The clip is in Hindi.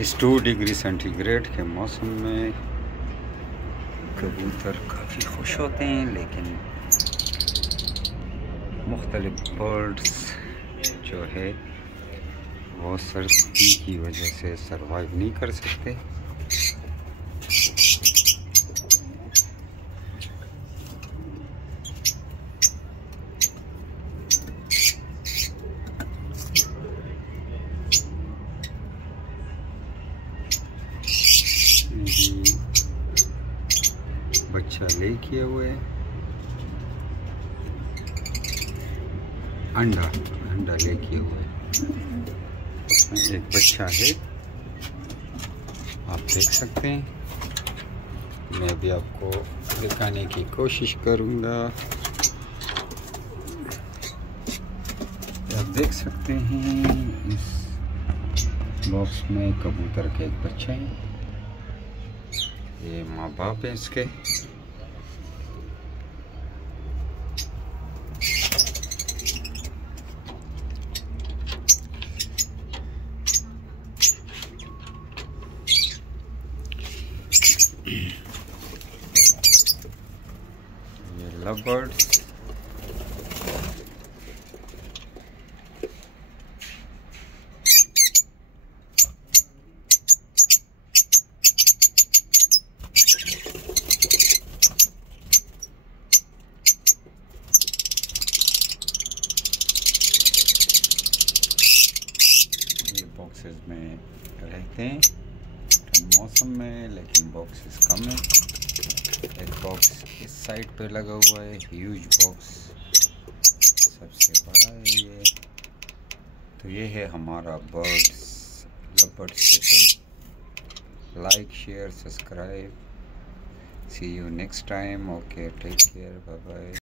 इस 2 डिग्री सेंटीग्रेड के मौसम में कबूतर काफ़ी खुश होते हैं, लेकिन मुख्तलिफ बर्ड्स जो है वो सर्दी की वजह से सरवाइव नहीं कर सकते। बच्चा ले किए हुए अंडा ले किए हुए उसमें एक बच्चा है, आप देख सकते हैं। मैं भी आपको दिखाने की कोशिश करूंगा। आप देख सकते हैं इस बॉक्स में कबूतर के एक बच्चे हैं, ये माँ बाप है इसके। ये लव बर्ड्स बॉक्सेस में रहते हैं मौसम में, लेकिन बॉक्सेस कम है। एक बॉक्स इस साइड पे लगा हुआ है, ह्यूज बॉक्स सबसे बड़ा है ये। तो ये है हमारा birds love special. Like, share, subscribe. See you next time. Okay, take care, bye bye.